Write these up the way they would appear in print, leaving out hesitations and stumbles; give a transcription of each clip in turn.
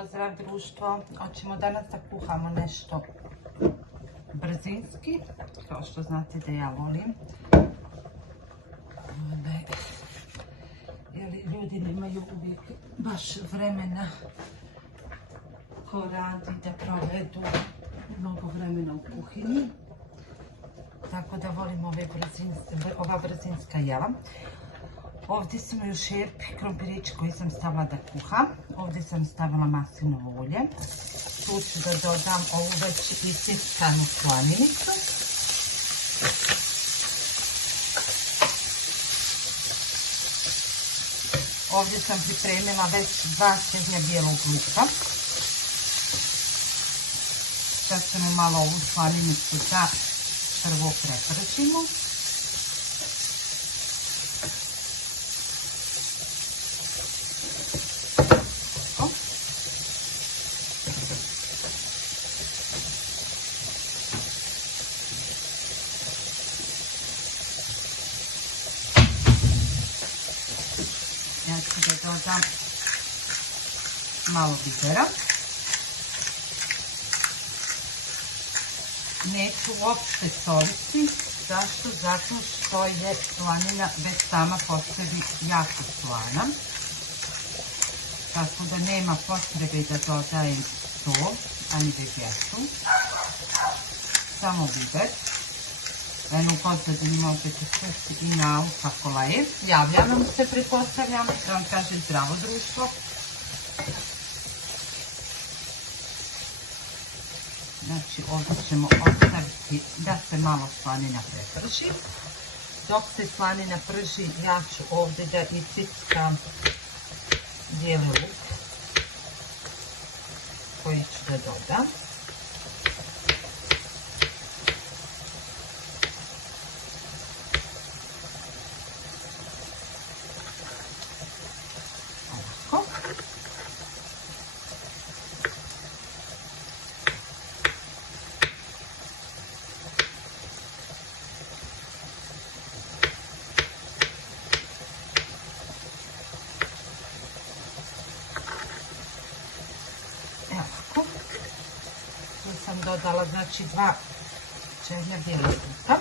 Pozdrav društvo, hoćemo danas da kuhamo nešto brzinski, kao što znate da ja volim. Jer ljudi nemaju uvijek baš vremena ko radi da provedu mnogo vremena u kuhinji. Tako da volim ova brzinska jela. Ovdje sam još krompirić koji sam stavila da kuha. Ovdje sam stavila maslinovo ulje. Tu ću da dodam ovu već isickanu slaninicu. Ovdje sam pripremila već 2 čežnja bijelog luka. Sad ćemo malo ovu slaninicu da prvo prepržimo. Ja ću da dodam malo bibera. Neću uopšte soliti. Zašto? Zato što je slanina već sama po sebi jako slana. Tako da nema potrebe da dodajem sol, ani vegetu. Samo biber. Eno u pozadini možete čuti i na kako laje. Javlja nam se, pretpostavljam, da vam kažem zdravo društvo. Znači ovdje ćemo ostaviti da se malo slanina preprži. Dok se slanina prži, ja ću ovdje da isickam bijeli luk koji ću da dodam. Tu sam dodala znači 2 čežnja bijelog luka.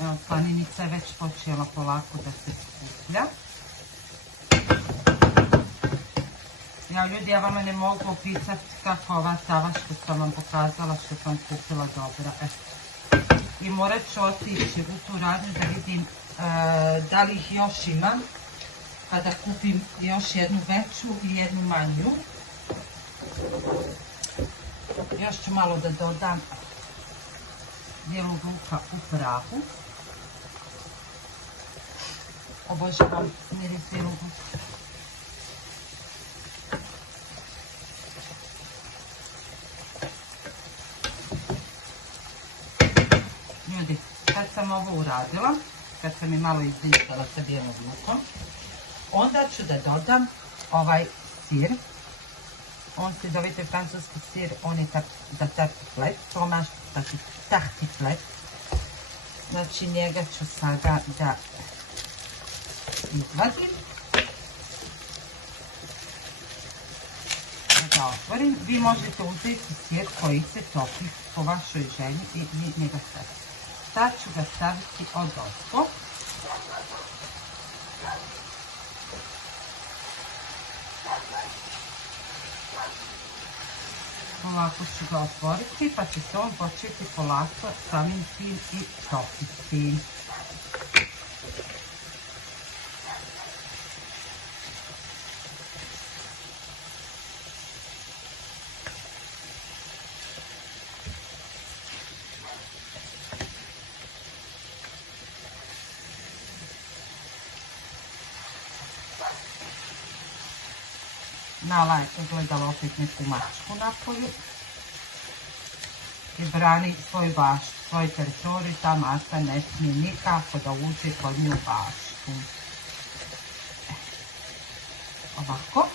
Evo, slaninica je već počela polako da se skuplja. Ja vama ne mogu opisati kako ova tava što sam vam pokazala, što sam kupila dobra. I morat ću otići u tu radnju da vidim da li ih još ima, pa da kupim još jednu veću i jednu manju. Još ću malo da dodam bijelog luka u prahu. Obožavam miris bijelog luka. Ljudi, kad sam ovo uradila, kad sam je malo izdištala sa bijelog lukom, onda ću da dodam ovaj sir. On se zove francuski sir, on je za tartiflet, fromage tartiflet. Znači njega ću sada da izvadim. Da otvorim. Vi možete uzeti sir koji se topi po vašoj želji i vi njega stavite. Sad ću ga staviti odozgo. Ovako ću ga otvoriti pa će se on početi polako samim tim i topiti. Nala je gledala opet neku mačku napolju i brani svoj bašt, svoj teritorij. Ta mačka ne smije nikako da uđe kod nju baštu. Ovako.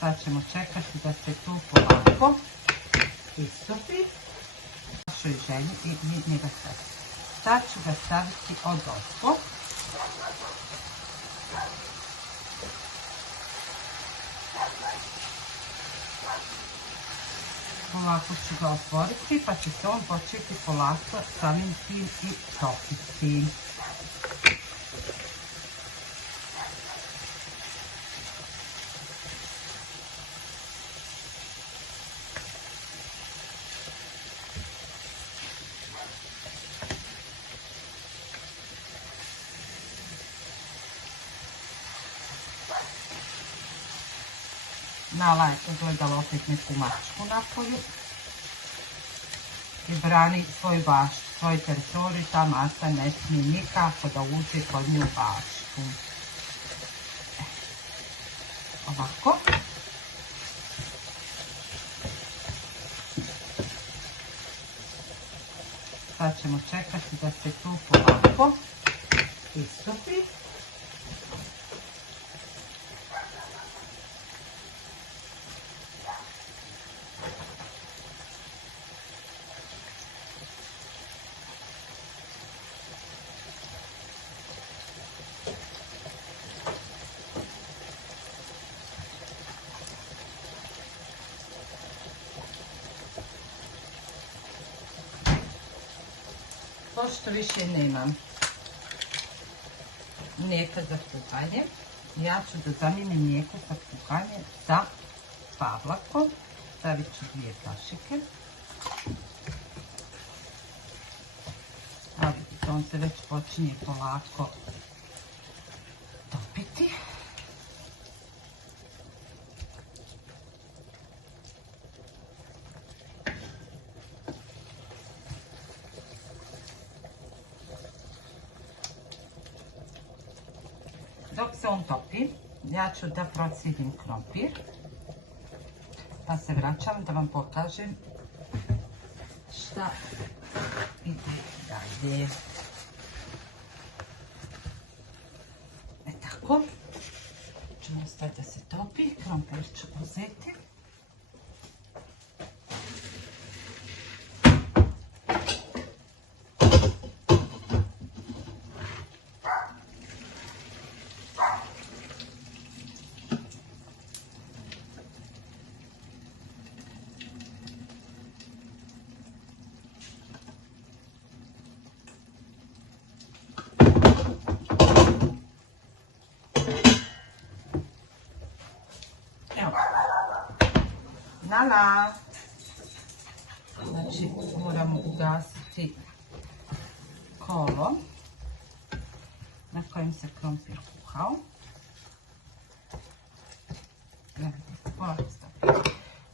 Sad ćemo čekati da se tu polako istopi našoj želji i njega staviti. Sad ću ga staviti od ozgo. Ovako ću ga otvoriti pa će se on početi polako samim tim i topiti. Nala je gledala opet neku mačku napolju i brani svoj baštu, svoj teritorij. Ta maca ne smije nikako da uđe kod nju u baštu. Ovako. Sad ćemo čekati da se tu polako istopi. Pošto više nemam mlijeka za kuhanje, ja ću da zamijenim mlijeko za kuhanje sa pavlakom. Stavit ću 2 kašike. A vidite, on se već počinje polako topiti. Dok se on topi, ja ću da procijedim krompir, pa se vraćam da vam pokažem šta ide dalje. Tako, ćemo ostaviti da se topi, krompir ću uzeti. Nala, znači moramo ugasiti kolo na kojem se krompir kuhao.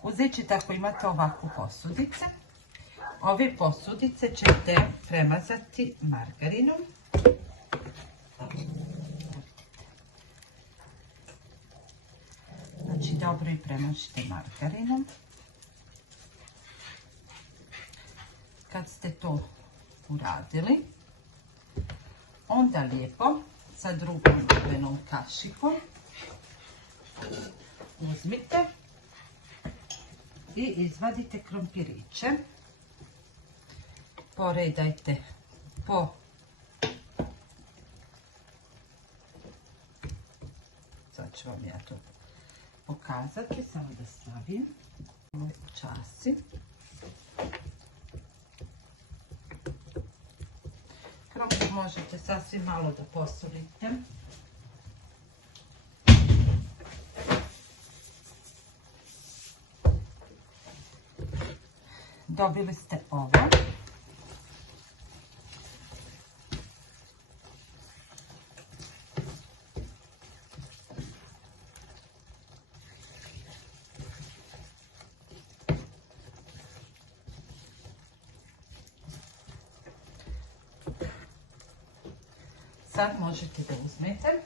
Uzet ćete, ako imate ovakvu posudice, ove posudice ćete premazati margarinom. Znači dobro i premažite margarinom. Kad ste to uradili, onda lijepo sa drugom drvenom kašikom uzmite i izvadite krompiriće. Poredajte po sad ću vam ja to pokazati, samo da stavim u časi. Krompir možete sasvim malo da posolite. Dobili ste ovo. Sad možete da uzmete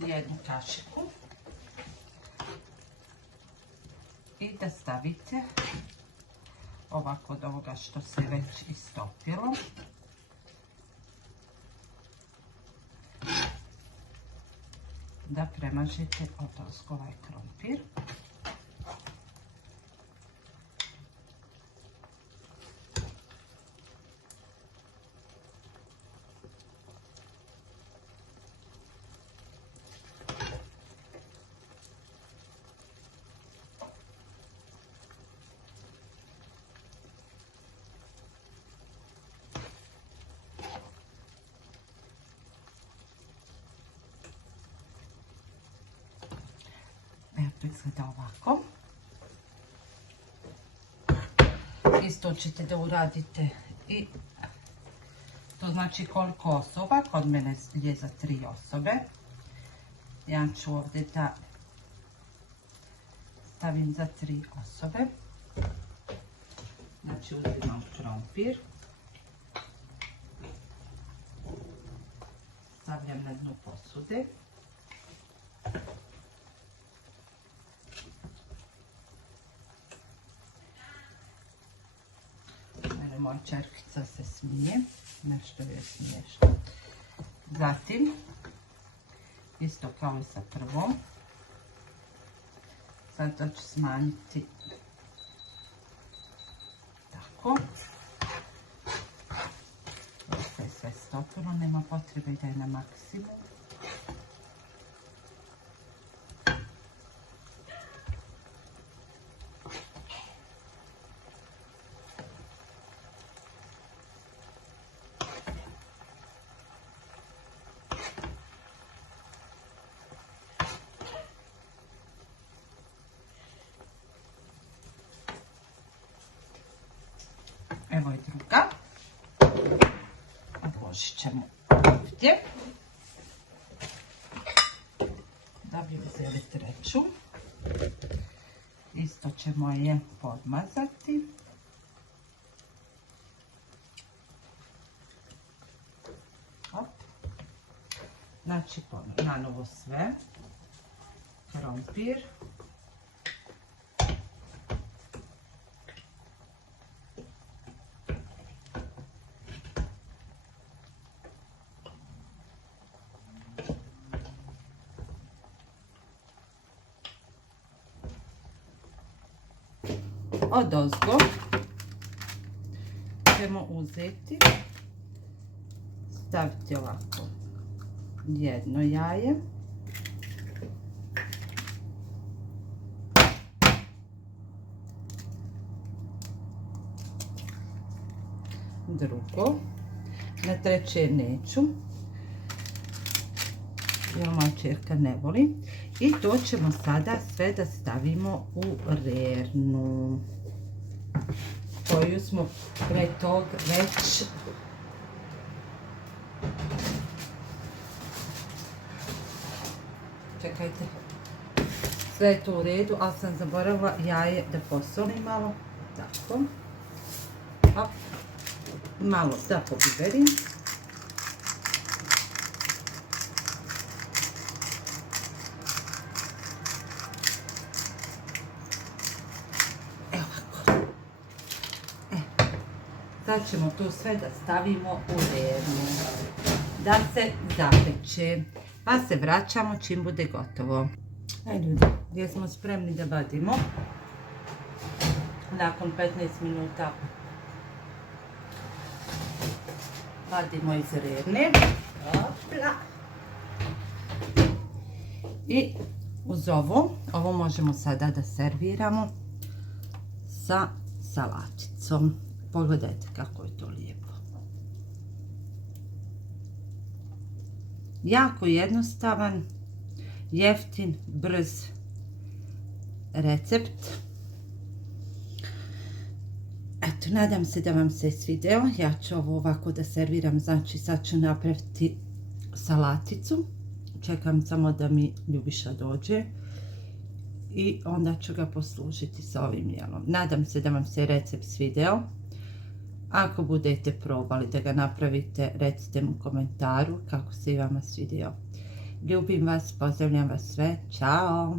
jednu kašiku i da stavite ovako od ovoga što se već istopilo. Da premažete odozgo ovaj krompir. Izgleda ovako. Isto ćete da uradite i to znači koliko osoba. Kod mene je za 3 osobe. Ja ću ovdje da stavim za 3 osobe. Znači uzimam krompir. Stavljam na dnu posude. Moja čerkica se smije, nešto je smiješno. Zatim, isto kao i sa prvom, sad to ću smanjiti tako. Ovo je sve stopilo, nema potrebe da je na maksimum. Evo i druga. Odložit ćemo ovdje. Da bi uzeli treću. Isto ćemo je podmazati. Op. Znači nanovo sve. Krompir. Odozgo ćemo uzeti, staviti ovako jedno jaje, drugo, na treće neću, jer moja čerka ne voli. I to ćemo sada sve da stavimo u rernu koju smo pre tog već čekajte, sve je to u redu, ali sam zaboravila jaje da posolim malo, tako, hop, malo da pobiberim. Sad ćemo to sve da stavimo u rernu, da se zapeče, pa se vraćamo čim bude gotovo. Ljudi, gdje smo spremni da vadimo, nakon 15 minuta vadimo iz rerne. Opla. I uz ovo možemo sada da serviramo sa salaticom. Pogledajte kako je to lijepo. Jako jednostavan, jeftin, brz recept. Eto, nadam se da vam se svideo. Ja ću ovo ovako da serviram, znači sad ću napraviti salaticu. Čekam samo da mi Ljubiša dođe i onda ću ga poslužiti sa ovim jelom. Nadam se da vam se recept svideo. Ako budete probali da ga napravite, recite mu u komentaru kako se i vama svidio. Ljubim vas, pozdravljam vas sve. Ćao!